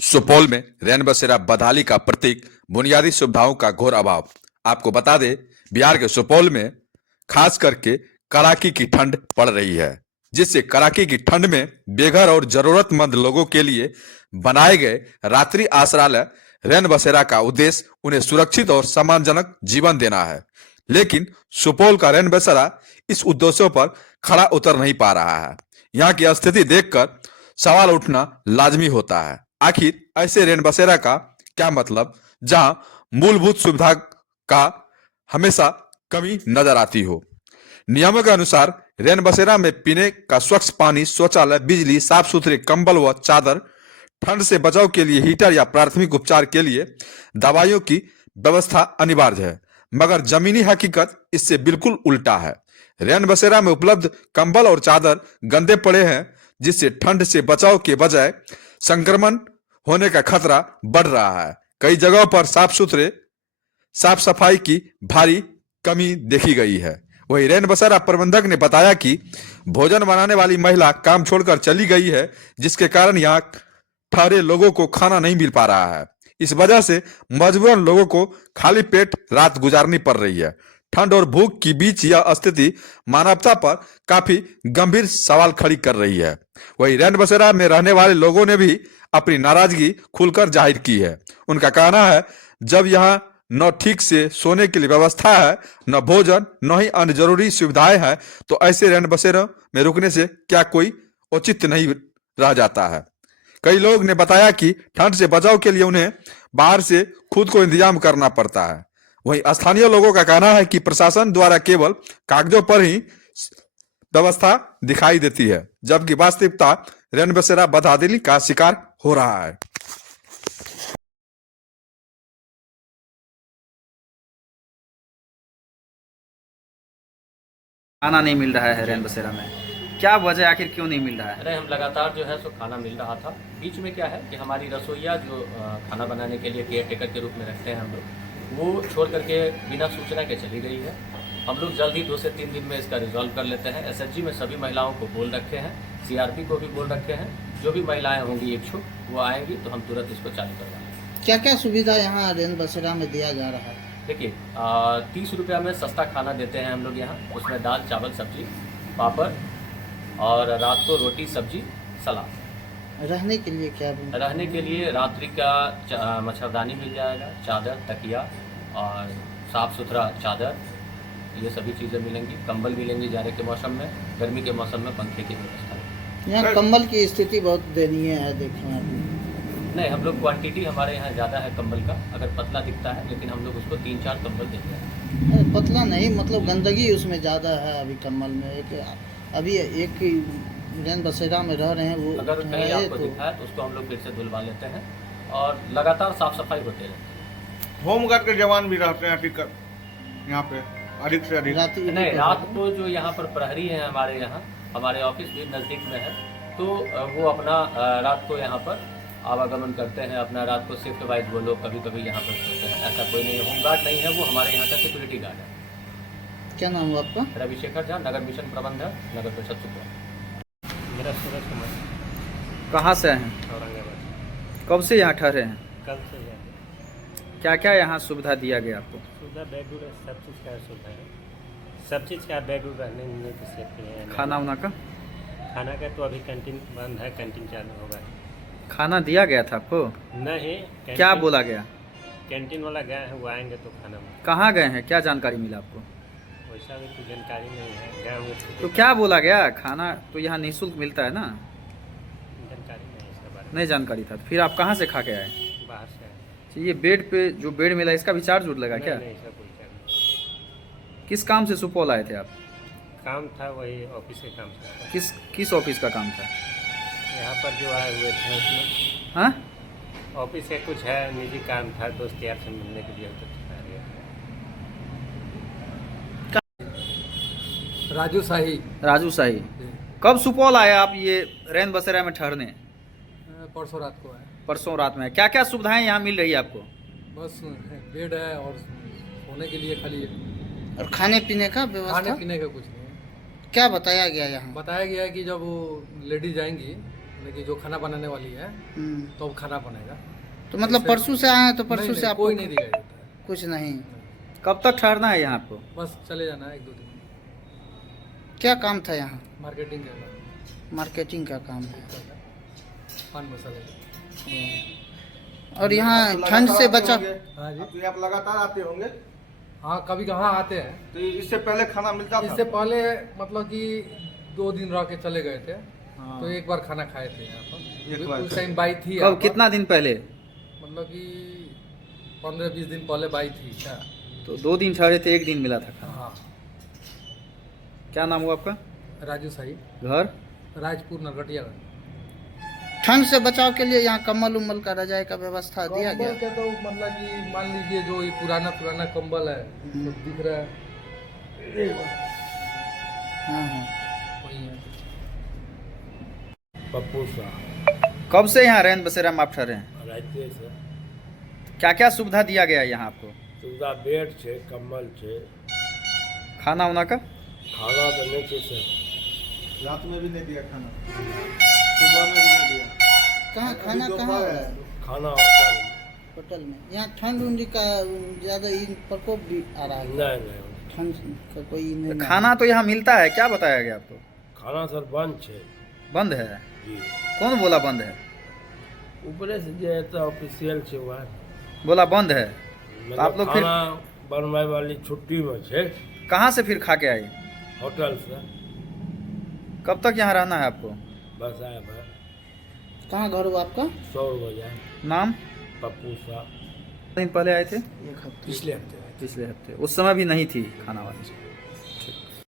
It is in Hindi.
सुपौल में रैन बसेरा बदहाली का प्रतीक बुनियादी सुविधाओं का घोर अभाव। आपको बता दें, बिहार के सुपौल में खास करके कड़ाके की ठंड पड़ रही है, जिससे कड़ाके की ठंड में बेघर और जरूरतमंद लोगों के लिए बनाए गए रात्रि आश्रय रैन बसेरा का उद्देश्य उन्हें सुरक्षित और सम्मानजनक जीवन देना है। लेकिन सुपौल का रैन बसेरा इस उद्देश्यों पर खरा उतर नहीं पा रहा है। यहाँ की स्थिति देखकर सवाल उठना लाजमी होता है, आखिर ऐसे रैन बसेरा का क्या मतलब, जहां मूलभूत सुविधा का हमेशा कमी नजर आती हो। नियमों के अनुसार रैन बसेरा में पीने का स्वच्छ पानी, शौचालय, बिजली, साफ सुथरे कंबल व चादर, ठंड से बचाव के लिए हीटर या प्राथमिक उपचार के लिए दवाइयों की व्यवस्था अनिवार्य है। मगर जमीनी हकीकत इससे बिल्कुल उल्टा है। रैन बसेरा में उपलब्ध कंबल और चादर गंदे पड़े हैं, जिससे ठंड से बचाव के बजाय संक्रमण होने का खतरा बढ़ रहा है। कई जगहों पर साफ सफाई की भारी कमी देखी गई है। वहीं रैन बसेरा प्रबंधक ने बताया कि भोजन बनाने वाली महिला काम छोड़कर चली गई है, जिसके कारण यहाँ ठहरे लोगों को खाना नहीं मिल पा रहा है। इस वजह से मजबूरन लोगों को खाली पेट रात गुजारनी पड़ रही है। ठंड और भूख के बीच यह स्थिति मानवता पर काफी गंभीर सवाल खड़ी कर रही है। वहीं रैन बसेरा में रहने वाले लोगों ने भी अपनी नाराजगी खुलकर जाहिर की है। उनका कहना है, जब यहाँ न ठीक से सोने के लिए व्यवस्था है, न भोजन, न ही अन्य जरूरी सुविधाएं हैं, तो ऐसे रैन बसेरों में रुकने से क्या कोई औचित्य नहीं रह जाता है। कई लोग ने बताया कि ठंड से बचाव के लिए उन्हें बाहर से खुद को इंतजाम करना पड़ता है। वहीं स्थानीय लोगों का कहना है कि प्रशासन द्वारा केवल कागजों पर ही व्यवस्था दिखाई देती है, जबकि वास्तविकता रैन बसेरा बदहाली का शिकार हो रहा है। खाना नहीं मिल रहा है रैन बसेरा में, क्या वजह, आखिर क्यों नहीं मिल रहा है? अरे हम लगातार जो है सो खाना मिल रहा था। बीच में क्या है कि हमारी रसोईया जो खाना बनाने के लिए केयर टेकर के रूप में रखते हैं हम लोग, वो छोड़ करके बिना सूचना के चली गई है। हम लोग जल्द ही 2 से 3 दिन में इसका रिजॉल्व कर लेते हैं। एसएचजी में सभी महिलाओं को बोल रखे हैं, सीआरपी को भी बोल रखे हैं। जो भी महिलाएं होंगी इच्छुक वो आएंगी तो हम तुरंत इसको चालू करवाएंगे। क्या क्या सुविधा यहाँ रैन बसेरा में दिया जा रहा है? देखिए 30 रुपया में सस्ता खाना देते हैं हम लोग यहाँ। उसमें दाल, चावल, सब्जी, पापड़ और रात को रोटी, सब्जी, सलाद। रहने के लिए क्या? रहने के लिए रात्रि का मच्छरदानी मिल जाएगा, चादर, तकिया और साफ़ सुथरा चादर, ये सभी चीज़ें मिलेंगी। कंबल मिलेंगी जाड़े के मौसम में, गर्मी के मौसम में पंखे की व्यवस्था है। यहाँ कंबल की स्थिति बहुत दयनीय है, देखें अभी। नहीं, हम लोग क्वांटिटी हमारे यहाँ ज़्यादा है कंबल का। अगर पतला दिखता है लेकिन हम लोग उसको 3-4 कंबल देते हैं। पतला नहीं, मतलब गंदगी उसमें ज़्यादा है अभी कंबल में। अभी एक रैन बसेरा में रह रहे हैं, वो अगर कहीं आपको दिखा है तो उसको हम लोग फिर से धुलवा लेते हैं और लगातार साफ सफाई होते रहती है। होमगार्ड के जवान भी रहते हैं टिकट यहाँ पे अधिक से अधिक। नहीं, रात को जो यहाँ पर प्रहरी है हमारे यहाँ, हमारे ऑफिस भी नज़दीक में है, तो वो अपना रात को यहाँ पर आवागमन करते हैं। अपना रात को शिफ्ट वाइज वो लोग कभी कभी यहाँ पर सोते हैं। ऐसा कोई नहीं है, होमगार्ड नहीं है, वो हमारे यहाँ का सिक्योरिटी गार्ड है। क्या नाम हुआ आपका? रविशेखर झा, नगर मिशन प्रबंधक, नगर परिषद सुपौल। मेरा सूरज कुमार, कहाँ से हैं? औरंगाबाद। कब से यहाँ ठहरे हैं? कल से जाए। क्या क्या यहाँ सुविधा दिया गया आपको? सुविधा बेड उड सब चीज़ का सुविधा है। सब चीज़ का बेड उड रहने की सेफ्टी है। खाना उना का? खाना का तो अभी कैंटीन बंद है, कैंटीन चालू होगा। खाना दिया गया था आपको? नहीं, क्या बोला गया? कैंटीन वाला गए हैं, वो आएंगे तो खाना। कहाँ गए हैं, क्या जानकारी मिला आपको? वैसा भी कोई जानकारी नहीं है, गए हुए तो क्या बोला गया? खाना तो यहाँ निःशुल्क मिलता है ना? जानकारी नहीं इसके बारे में। नहीं जानकारी था, फिर आप कहाँ से खा के आए? बाहर से आए। तो ये बेड पे जो बेड मिला, इसका भी चार्ज लगा क्या? नहीं, इसका कोई चार्ज नहीं। किस काम से सुपौल आए थे आप? काम था, वही ऑफिस के काम से। किस ऑफिस का काम था? यहाँ पर जो आए हुए थे उसमें हाँ, ऑफिस से कुछ है, निजी काम था, दोस्त यार से मिलने के लिए तो राजू शाही। राजू शाही, कब सुपौल आए आप ये रैन बसेरा में ठहरने? परसों रात को है। परसों रात में। क्या क्या सुविधाएं यहाँ मिल रही है आपको? बस बेड है और सोने के लिए खाली और खाने पीने का व्यवस्था? खाने पीने का कुछ नहीं है। क्या बताया गया यहाँ? बताया गया है कि जब वो लेडीज आएंगी यानी कि जो खाना बनाने वाली है तो अब खाना बनेगा। तो मतलब परसों से आए हैं तो परसों से आपको कोई नहीं दिखाई देता है। कुछ नहीं। कब तक ठहरना है यहाँ आपको? बस चले जाना है 1-2 दिन। क्या काम था यहाँ? मार्केटिंग करना, मार्केटिंग का काम है। पान मसाले का। और यहाँ ठंड से बचा। हाँ जी, आप तो आप लगातार आते होंगे, हाँ कभी कहाँ आते हैं। तो इससे पहले खाना मिलता था? इससे पहले मतलब कि 2 दिन रह के चले गए थे, हाँ। तो एक बार खाना खाए थे यहाँ एक पर। बार। उस टाइम बाई थी यहाँ कब, पर। कितना दिन पहले? मतलब कि 15-20 दिन पहले बाई थी क्या। तो 2 दिन ठहरे थे, 1 दिन मिला था खाना। हाँ, क्या नाम हुआ आपका? राजू साही, घर? राजपुर नरकटियागंज। ठंड से बचाव के लिए यहाँ कम्बल उम्बल का रजाई का व्यवस्था दिया गया। कंबल का तो मतलब कि मान लीजिए जो ये पुराना कंबल है तो दिख रहा है, हाँ हाँ। वही है। पप्पू शाह कब से यहाँ रैन बसेरा में आप ठहरे हैं? रहते से क्या क्या सुविधा दिया गया है यहाँ आपको? सुविधा बेड छे, कम्बल छे, खाना उना का? खाना तो नहीं छे सर। रात में भी नहीं दिया खाना, सुबह में भी नहीं दिया। कहाँ खाना अभी कहाँ दोपहर है? है। खाना होता नहीं। होटल में। यहाँ ठंड उंडी का ज़्यादा प्रकोप भी आ रहा है। नहीं ठंड का कोई नहीं ना। खाना तो यहाँ मिलता है, क्या बताया गया आपको? खाना सर बंद छे बंद है? जी। कौन बोला बंद है? ऊपरे से जे तो ऑफिशियल छे वहाँ बोला बंद है? मतलब आप लोग फिर खाना बनवाए वाली छुट्टी में छे, कहाँ से फिर खा के आए? होटल से। कब तक यहाँ रहना है आपको? बस आए भाई कहाँ घर हुआ आपका? 100 बजे। नाम? पप्पू शाह। दिन पहले आए थे? पिछले हफ्ते पिछले हफ्ते। उस समय भी नहीं थी खाना वाली?